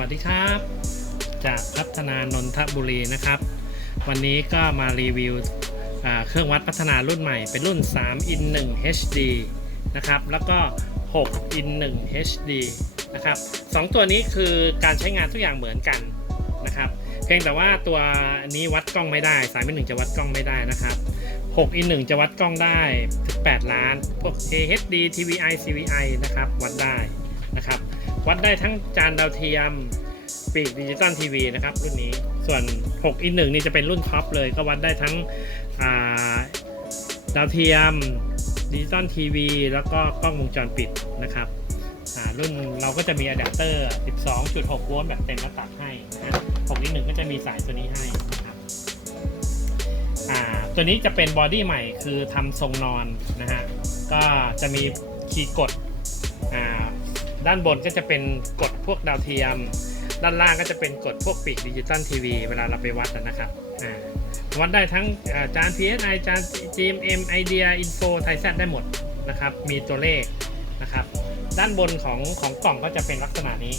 วัสดีครับ จากพัฒนานนทบุรีนะครับ วันนี้ก็มารีวิวเครื่องวัดพัฒนารุ่นใหม่ เป็นรุ่น 3 in 1 HD นะครับ แล้วก็ 6 in 1 HD นะครับสองตัวนี้คือการใช้งานทุกอย่างเหมือนกันนะครับ เพียงแต่ว่าตัวนี้วัดกล้องไม่ได้ 3 in 1จะวัดกล้องไม่ได้นะครับ 6 in 1จะวัดกล้องได้ถึง8ล้าน พวก HD TVI CVI นะครับ วัดได้ วัดได้ทั้งจานดาวเทียมปีกดิจิตอลทีวีนะครับรุ่นนี้ส่วน6 in 1นี่จะเป็นรุ่นท็อปเลยก็วัดได้ทั้งาดาวเทียมดิจิตอลทีวีแล้วก็กล้องวงจรปิดนะครับรุ่นเราก็จะมีอะแดปเตอร์ 12.6 โวลต์แบบเต็มมาตัดให้นะ6 in 1ก็จะมีสายตัวนี้ให้นะครับตัวนี้จะเป็นบอดี้ใหม่คือทำทรงนอนนะฮะ ก็จะมีคีย์กดอ่า ด้านบนก็จะเป็นกดพวกดาวเทียม ด้านล่างก็จะเป็นกดพวกปีกดิจิตอลทีวีเวลาเราไปวัดนะครับวัดได้ทั้งจาน PSI จาน GMM Idea Info ไทยแซได้หมดนะครับ มีตัวเลขนะครับ ด้านบนของของกล่องก็จะเป็นลักษณะนี้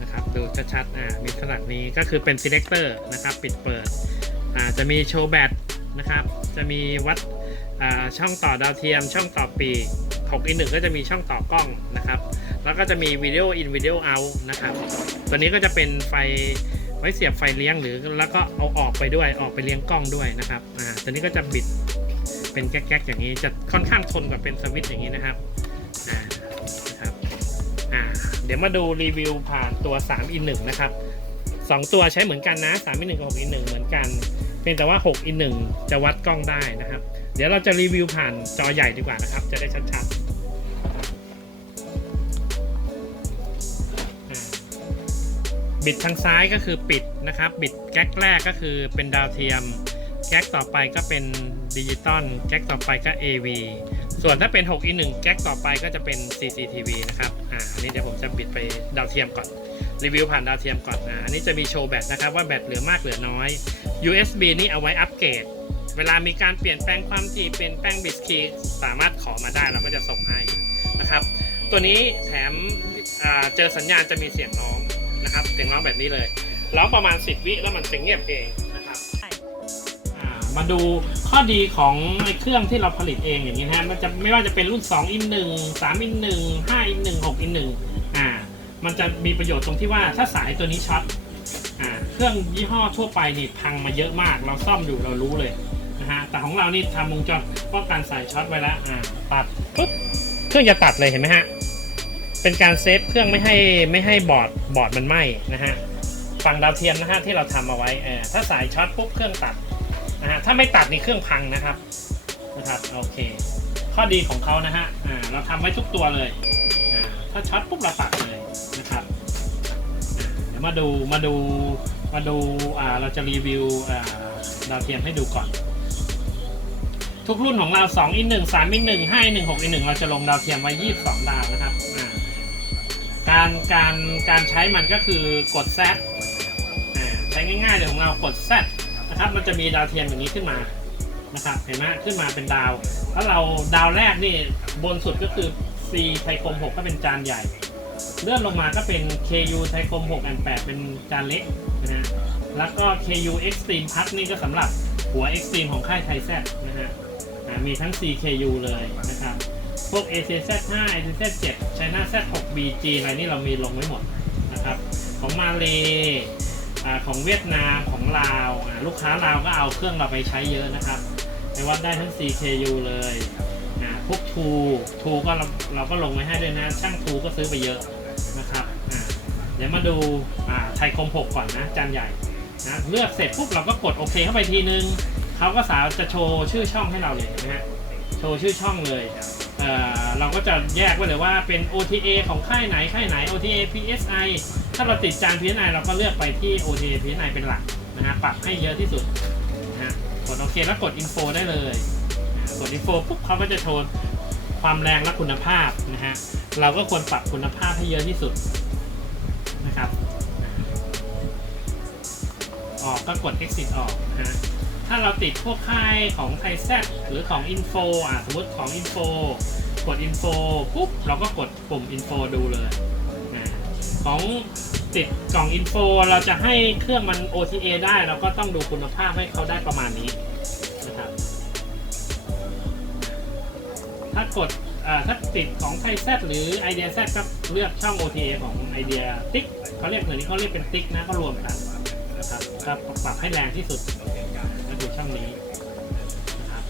นะครับ ดูชัดๆอ่ามีขนาดนี้ก็คือเป็น selector นะครับ ปิดเปิดอ่าจะมีโชว์แบตนะครับ จะมีวัดอ่าช่องต่อดาวเทียม ช่องต่อปีก 6 in 1ก็จะมีช่องต่อกล้องนะครับ แล้วก็จะมีวิดีโอ in วิดีโอ out นะครับ ตัวนี้ก็จะเป็นไฟไว้เสียบไฟเลี้ยงหรือแล้วก็เอาออกไปด้วยออกไปเลี้ยงกล้องด้วยนะครับอ่าตัวนี้ก็จะบิดเป็นแก๊กๆอย่างนี้จะค่อนข้างทนกว่าเป็นสวิตช์อย่างนี้นะครับอ่านะครับอ่าเดี๋ยวมาดูรีวิวผ่านตัว 3 in 1นะครับ2 ตัวใช้เหมือนกันนะ 3 in 1กับ6 in 1เหมือนกัน เพียงแต่ว่า 6 in 1จะวัดกล้องได้นะครับ เดี๋ยวเราจะรีวิวผ่านจอใหญ่ดีกว่านะครับ จะได้ชัดๆ บิดทางซ้ายก็คือปิดนะครับ บิดแก๊กแรกก็คือเป็นดาวเทียม แก๊กต่อไปก็เป็นดิจิตอลแก๊กต่อไปก็ AV ส่วนถ้าเป็น6 in 1แก๊กต่อไปก็จะเป็น CCTV นะครับ อ่า อันนี้เดี๋ยวผมจะบิดไปดาวเทียมก่อน รีวิวผ่านดาวเทียมก่อน อ่า อันนี้จะมีโชว์แบตนะครับว่าแบตเหลือมากเหลือน้อย USB นี่เอาไว้อัปเกรด เวลามีการเปลี่ยนแปลงความถี่เปลี่ยนแปลงบิตคีย์สามารถขอมาได้เราก็จะส่งให้นะครับ ตัวนี้แถมอ่าเจอสัญญาณจะมีเสียงร้อง นะครับเสียงร้องแบบนี้เลยร้องประมาณ 10 วิแล้วมันจะเงียบเองนะครับมาดูข้อดีของไอ้เครื่องที่เราผลิตเองอย่างนี้นะฮะมันจะไม่ว่าจะเป็นรุ่น2 in 1 3 in 1 5 in 1 6 in 1อ่า มันจะมีประโยชน์ตรงที่ว่าถ้าสายตัวนี้ช็อตอ่าเครื่องยี่ห้อทั่วไปนี่พังมาเยอะมาก เราซ่อมอยู่เรารู้เลยนะฮะแต่ของเรานี่ทำวงจรป้องกันสายช็อตไว้แล้วอ่าตัดปุ๊บเครื่องจะตัดเลยเห็นไหมฮะ เป็นการเซฟเครื่องไม่ให้ไม่ให้บอร์ดบอร์ดมันไหม้นะฮะฝั่งดาวเทียมนะฮะที่เราทำเอาไว้เออถ้าสายช็อตปุ๊บเครื่องตัดนะฮะถ้าไม่ตัดนี่เครื่องพังนะครับนะครับโอเค ข้อดีของเขานะฮะอ่าเราทำไว้ทุกตัวเลยอ่าถ้าช็อตปุ๊บเราตัดเลยนะครับเดี๋ยวมาดูมาดูมาดูอ่าเราจะรีวิวอ่าดาวเทียมให้ดูก่อน ทุกรุ่นของเรา2 in 1 3 in 1 5 in 1 6 in 1เราจะลงดาวเทียมไว้ 22 ดาวนะครับ การการการใช้มันก็คือกด Z อ่าใช้ง่ายๆเลยของเรากด Z นะครับมันจะมีดาวเทียมอย่างนี้ขึ้นมานะครับเห็นไหมขึ้นมาเป็นดาวแล้วเราดาวแรกนี่บนสุดก็คือ C ไทยคม 6 ก็เป็นจานใหญ่ เลื่อนลงมาก็เป็น KU ไทยคม 6 อัน 8 เป็นจานเล็กนะฮะแล้วก็ KU Extreme Plus นี่ก็สำหรับหัว Extreme ของค่ายไทยแซนะฮะมีทั้ง CKU เลยนะครับ พวก ACZ5 ACZ7 China Z6BG อะไรนี่เรามีลงไว้หมดนะครับ ของมาเลอของเวียดนามของลาวลูกค้าลาวก็เอาเครื่องเราไปใช้เยอะนะครับไปวัดได้ทั้ง CKU เลยพวกทูทูก็เราเราก็ลงไว้ให้ด้วยนะ ช่างทูก็ซื้อไปเยอะนะครับเดี๋ยวมาดูไทยคม 6 ก่อนนะ จานใหญ่นะเลือกเสร็จปุ๊บเราก็กดโอเคเข้าไปทีนึงเขาก็สามารถจะโชว์ชื่อช่องให้เราเลยนะฮะโชว์ชื่อช่องเลย เราก็จะแยกไว้เลยว่าเป็น OTA ของค่ายไหนค่ายไหน OTA PSI ถ้าเราติดจาน PSI เราก็เลือกไปที่ OTA PSI เป็นหลักนะฮะปรับให้เยอะที่สุดนะฮะกดโอเคแล้วกด Info ได้เลยกด Info ปุ๊บเขาก็จะโชว์ความแรงและคุณภาพนะฮะเราก็ควรปรับคุณภาพให้เยอะที่สุดนะครับอออกก็กด exit ออกนะฮะ ถ้าเราติดพวกค่ายของไทยแซหรือของ Info อะสมมติของ Info กด Info ปุ๊บเราก็กดปุ่ม Info ดูเลยของติดกล่องอินโฟเราจะให้เครื่องมัน OTA ได้เราก็ต้องดูคุณภาพให้เขาได้ประมาณนี้นะครับถ้ากดถ้าติดของไทยแซหรือไอเดียแซก็เลือกช่อง OTA ของไอเดียติ๊กเขาเรียกเหมือนที่เขาเรียกเป็นติ๊กนะก็รวมกันนะครับก็ปรับให้แรงที่สุด คือช่องนี้นะครับ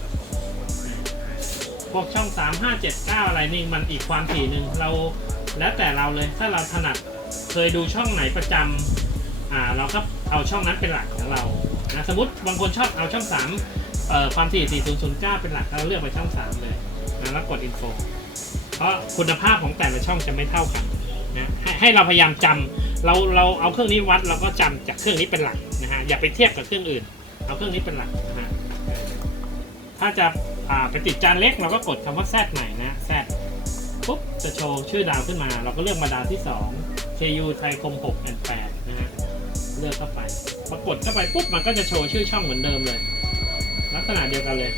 พวกช่อง 3 5 7 9 อะไรนี่มันอีกความถี่หนึ่งเราแล้วแต่เราเลยถ้าเราถนัดเคยดูช่องไหนประจำอ่าเราก็เอาช่องนั้นเป็นหลักของเรานะสมมติบางคนชอบเอาช่อง3เอ่อความถี่ 4009 เป็นหลักเราเลือกไปช่อง 3 เลยนะแล้วกด info เพราะคุณภาพของแต่ละช่องจะไม่เท่ากันนะใหให้เราพยายามจำเราเราเอาเครื่องนี้วัดเราก็จำจากเครื่องนี้เป็นหลักนะฮะอย่าไปเทียบกับเครื่องอื่น เอาเครื่องนี้เป็นหลักนะฮะถ้าจะาไปติดจานเล็กเราก็กดคำว่าแซดใหม่นะแซดปุ๊บจะโชว์ชื่อดาวขึ้นมา เราก็เลือกมาดาวที่ 2 KU ไทยคม6แอน8นะฮะเลือกเข้าไปพอกดเข้าไปปุ๊บมันก็จะโชว์ชื่อช่องเหมือนเดิมเลย ลักษณะเดียวกันเลย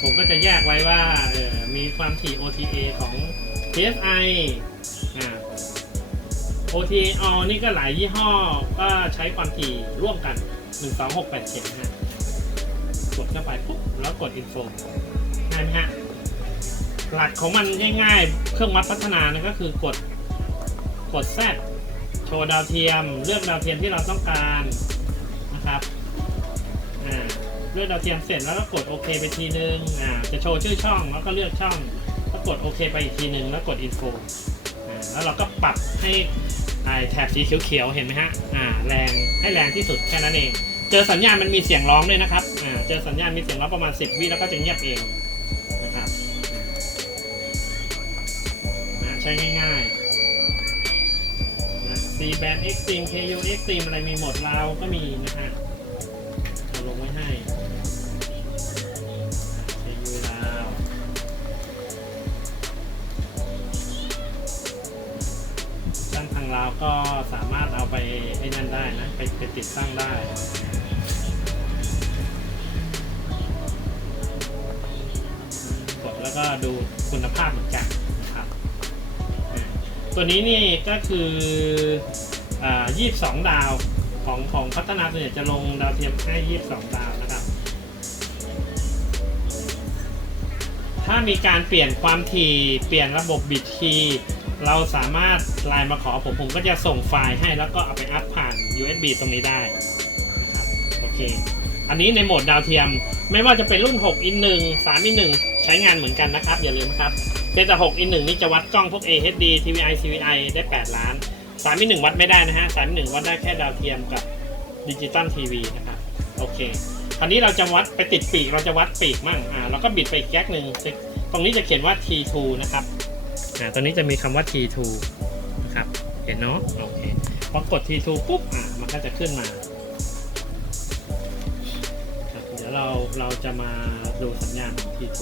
ผมก็จะแยกไว้ว่าออมีความถี่ OTA ของ TSI OTA all นี่ก็หลายยี่ห้อก็ใช้ความถี่ร่วมกัน 12687นฮะกดเข้าไปปุ๊บแล้วกด info ง่ายไหมฮะ หลักของมันง่ายๆ เครื่องวัดพัฒนานะก็คือกดกด Z โชว์ดาวเทียม เลือกดาวเทียมที่เราต้องการนะครับอ่าเลือกดาวเทียมเสร็จแล้วก็กดโอเคไปทีนึงอ่าจะโชว์ชื่อช่องแล้วก็เลือกช่องก็กดโอเคไปอีกทีนึงแล้วกด info อ่าแล้วเราก็ปรับให้ ไอ้แถบสีเขียวๆเห็นไหมฮะอ่าแรงให้แรงที่สุดแค่นั้นเอง เจอสัญญาณมันมีเสียงร้องด้วยนะครับอ่าเจอสัญญาณมีเสียงร้องประมาณ 10 วิแล้วก็จะเงียบเองนะครับนะใช้ง่ายๆนะ C band Extreme KU Extreme อะไรมีหมดเราก็มีนะฮะ ตั้งทาก็สามารถเอาไปไอ้นั่นได้นะ ไปไปติดตั้งได้กดแล้วก็ดูคุณภาพเหมือนกันนะครับ ตัวนี้นี่ก็คืออ่า22 ดาวของของพัฒนาส่วนใหญ่จะลงดาวเทียมให้22 ดาวนะครับ ถ้ามีการเปลี่ยนความถี่เปลี่ยนระบบบิตคีย์ เราสามารถไลน์มาขอผมผมก็จะส่งไฟล์ให้แล้วก็เอาไปอัพผ่าน USB ตรงนี้ได้นะครับโอเค อันนี้ในโหมดดาวเทียม ไม่ว่าจะเป็นรุ่น 6 in 1 3 in 1 ใช้งานเหมือนกันนะครับ อย่าลืมครับแต่6 in 1นี่จะวัดกล้องพวก AHD TVI CVI ได้ 8 ล้าน 3 in 1วัดไม่ได้นะฮะ3 in 1วัดได้แค่ดาวเทียมกับดิจิตอลทีวีนะครับโอเคคราวนี้เราจะวัดไปติดปีกเราจะวัดปีกมั่งอ่าเราก็บิดไปอีกแก๊กหนึ่งตรงนี้จะเขียนว่า T2 นะครับ อ่าตรงนี้จะมีคำว่า T2 นะครับ เห็นเนาะโอเคพอกด T2 ปุ๊บอ่ามันก็จะขึ้นมาครับเดี๋ยวเราเราจะมาดูสัญญาณของ T2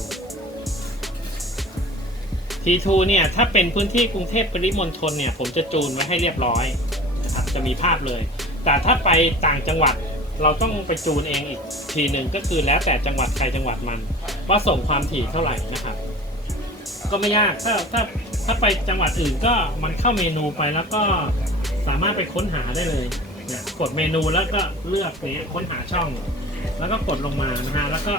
T2 เนี่ยถ้าเป็นพื้นที่กรุงเทพปริมณฑลเนี่ยผมจะจูนไว้ให้เรียบร้อยนะครับจะมีภาพเลย แต่ถ้าไปต่างจังหวัดเราต้องไปจูนเองอีกทีหนึ่งก็คือแล้วแต่จังหวัดใครจังหวัดมัน ว่าส่งความถี่เท่าไหร่นะครับ ก็ไม่ยากถ้าถ้าถ้าไปจังหวัดอื่นก็มันเข้าเมนูไปแล้วก็สามารถไปค้นหาได้เลยนี่ยกดเมนูแล้วก็เลือกเนี้ยค้นหาช่อง แล้วก็กดลงมานะฮะแล้วก็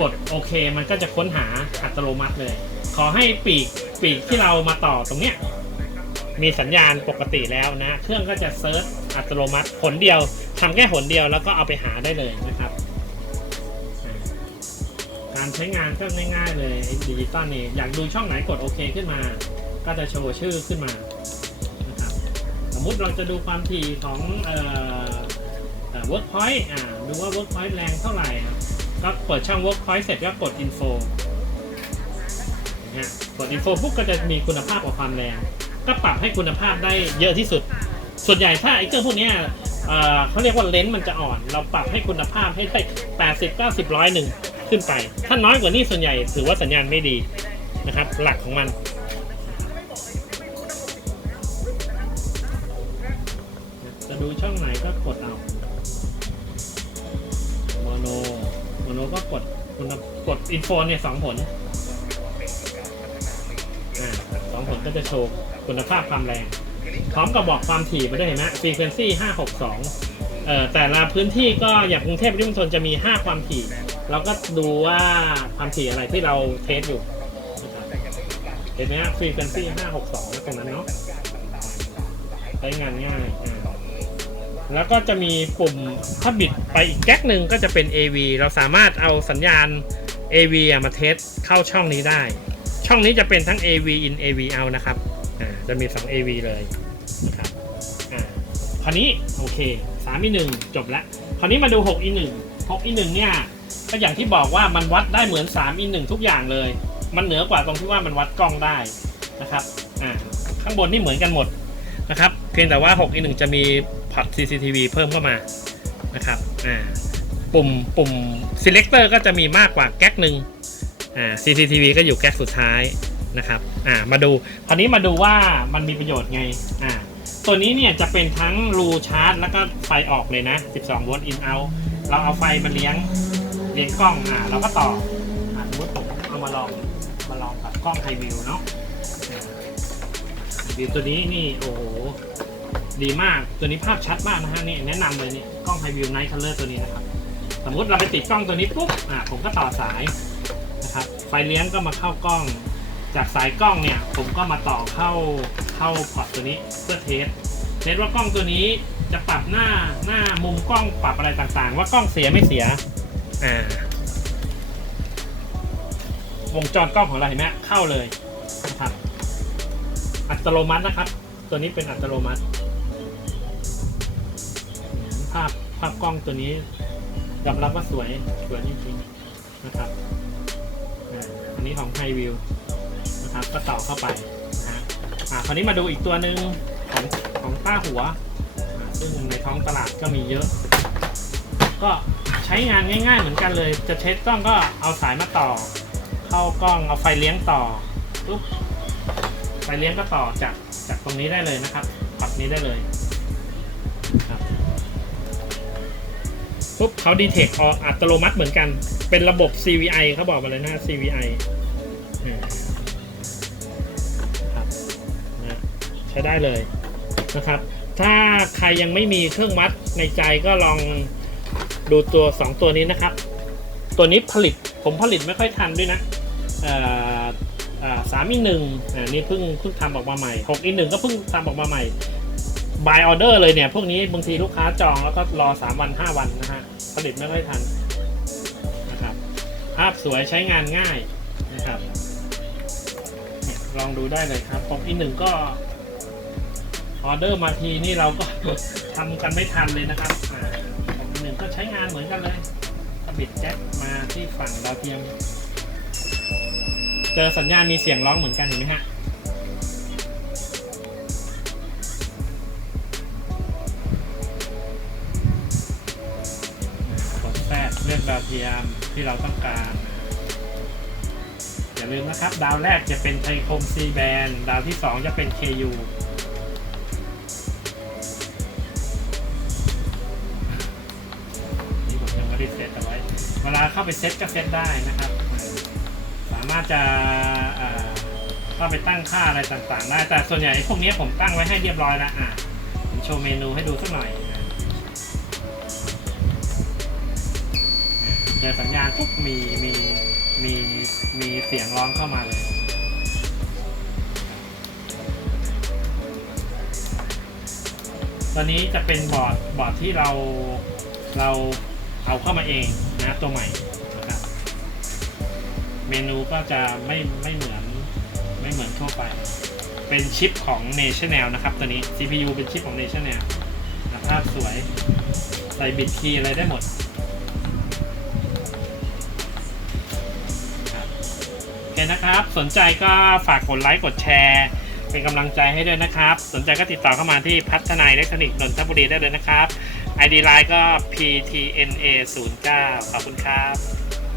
กดโอเค มันก็จะค้นหาอัตโนมัติเลย ขอให้ปีกปีกที่เรามาต่อตรงเนี้ยมีสัญญาณปกติแล้วนะ เครื่องก็จะเซิร์ชอัตโนมัติผลเดียวทำแค่ผลเดียวแล้วก็เอาไปหาได้เลยนะ การใช้งานก็ง่ายๆเลยดิจิตอลนี่อยากดูช่องไหนกดโอเคขึ้นมา ก็จะโชว์ชื่อขึ้นมานะครับสมมุติเราจะดูความถี่ของเอ่อเอ่อ workpoint อ่าดูว่า workpoint แรงเท่าไหร่ก็เปิดช่อง workpoint เสร็จก็กด info อย่างเงี้ยกด info ปุ๊บก็จะมีคุณภาพกับความแรง ก็ปรับให้คุณภาพได้เยอะที่สุด ส่วนใหญ่ถ้าไอ้เครื่องพวกนี้เอ่อเขาเรียกว่าเลนส์มันจะอ่อน เราปรับให้คุณภาพให้ได้80 90ร้อยหนึ่ง ขึ้นไป ถ้าน้อยกว่านี้ส่วนใหญ่ถือว่าสัญญาณไม่ดีนะครับ หลักของมันจะดูช่องไหนก็กดเอาโมโนโมโนก็กดคุณกดอินโฟเนี่ยสองผลสองผลก็จะโชว์คุณภาพความแรง พร้อมกับบอกความถี่ไปด้วยเห็นไหม frequency 562เอ่องแต่ละพื้นที่ก็อย่างกรุงเทพปริมณฑลจะมี 5 ความถี่ เราก็ดูว่าความถี่อะไรที่เราเทสอยู่นะครับเห็นไหมฮะ frequency 562ตรงนั้นเนาะใช้งานง่าย แล้วก็จะมีปุ่มถ้าบิดไปอีกแก๊กหนึ่งก็จะเป็น AV เราสามารถเอาสัญญาณ AV อะมาเทสเข้าช่องนี้ได้ ช่องนี้จะเป็นทั้ง AV in AV out นะครับจะมี 2 AV เลยนะครับอ่าคราวนี้โอเค3 e 1จบแล้ว คราวนี้มาดู6 e 1 6 e 1เนี่ย ก็อย่างที่บอกว่ามันวัดได้เหมือน3 e 1ทุกอย่างเลย มันเหนือกว่าตรงที่ว่ามันวัดกล้องได้นะครับอ่าข้างบนนี่เหมือนกันหมดนะครับ เพียงแต่ว่า6 e 1จะมีพอร์ต CCTV เพิ่มเข้ามานะครับอ่าปุ่มปุ่ม selector ก็จะมีมากกว่าแก๊กหนึ่งอ่า CCTV ก็อยู่แก๊กสุดท้ายนะครับอ่ามาดูคราวนี้มาดูว่ามันมีประโยชน์ไงอ่าตัวนี้เนี่ยจะเป็นทั้งรูชาร์จ แล้วก็ไฟออกเลยนะ 12 โวลต์ in out เราเอาไฟมาเลี้ยง เลี้ยงกล้องอ่าเราก็ต่ออ่าสมมติผมเอามาลองมาลองกับกล้องไฮวิวเนาะอ่าวิวตัวนี้นี่โอ้โหดีมากตัวนี้ภาพชัดมากนะฮะนี่แนะนำเลยเนี่ยกล้องไฮวิวไนท์คัลเลอร์ตัวนี้นะครับสมมติเราไปติดกล้องตัวนี้ปุ๊บอ่าผมก็ต่อสายนะครับไฟเลี้ยงก็มาเข้ากล้อง จากสายกล้องเนี่ยผมก็มาต่อเข้าเข้าพอร์ตตัวนี้เพื่อเทสเทสว่ากล้องตัวนี้จะปรับหน้าหน้ามุมกล้องปรับอะไรต่างๆ ว่ากล้องเสียไม่เสีย อ่าวงจรกล้องของเราเห็นไหมเข้าเลยนะครับ อัตโนมัตินะครับ ตัวนี้เป็นอัตโนมัติ ภาพภาพกล้องตัวนี้ยอมรับว่าสวยสวยจริงๆนะครับอันนี้ของไฮวิวนะครับก็ต่อเข้าไปนะฮะอ่าคราวนี้มาดูอีกตัวหนึ่งของของต้าหัว ซึ่งในท้องตลาดก็มีเยอะ ก็ใช้งานง่าย ๆ เหมือนกันเลย จะเทสกล้องก็เอาสายมาต่อ เข้ากล้องเอาไฟเลี้ยงต่อปุ๊บไฟเลี้ยงก็ต่อจากจากตรงนี้ได้เลยนะครับพอร์ตนี้ได้เลยครับปุ๊บเขาดีเทคออัตโนมัติเหมือนกัน เป็นระบบ CVI เขาบอกมาเลยนะ CVI ครับนะใช้ได้เลยนะครับ ถ้าใครยังไม่มีเครื่องวัดในใจก็ลอง ดูตัว 2 ตัวนี้นะครับ ตัวนี้ผลิตผมผลิตไม่ค่อยทันด้วยนะสามอีหนึ่งนี่เพิ่งเพิ่งทำออกมาใหม่หกอีหนึ่งก็เพิ่งทำออกมาใหม่ buy order เลยเนี่ย พวกนี้บางทีลูกค้าจองแล้วก็รอ 3 วัน 5 วันนะฮะผลิตไม่ค่อยทันนะครับ ภาพสวยใช้งานง่ายนะครับ ลองดูได้เลยครับของอีหนึ่งก็ออเดอร์มาทีนี่เราก็ทำกันไม่ทันเลยนะครับ ใช้งานเหมือนกันเลยก็บิดแจ็คมาที่ฝั่งดาวเทียม เจอสัญญาณมีเสียงร้องเหมือนกันเห็นไหมฮะ กดแทรกเลือกดาวเทียมที่เราต้องการ อย่าลืมนะครับ ดาวแรกจะเป็นไทยคม C band ดาวที่ 2 จะเป็น KU ไปเซตก็เซตได้นะครับ สามารถจะเข้าไปตั้งค่าอะไรต่างๆได้ แต่ส่วนใหญ่พวกนี้ผมตั้งไว้ให้เรียบร้อยแล้วอะผมโชว์เมนูให้ดูสักหน่อยเจอสัญญาณปุ๊บมีมีมีมีเสียงร้องเข้ามาเลยตอนนี้จะเป็นบอร์ดบอร์ดที่เราเราเอาเข้ามาเองนะตัวใหม่ เมนูก็จะไม่ไม่เหมือนไม่เหมือนทั่วไป เป็นชิปของ National นะครับตัวนี้ CPU เป็นชิปของ National นะภาพสวย ใส่บิตคีย์อะไรได้หมดโอเคนะครับ สนใจก็ฝากกดไลค์กดแชร์ เป็นกำลังใจให้ด้วยนะครับ สนใจก็ติดต่อเข้ามาที่พัฒนาอิเล็กทรอนิกส์นนทบุรีได้เลยนะครับ ID Line ก็ PTNA09 ขอบคุณครับ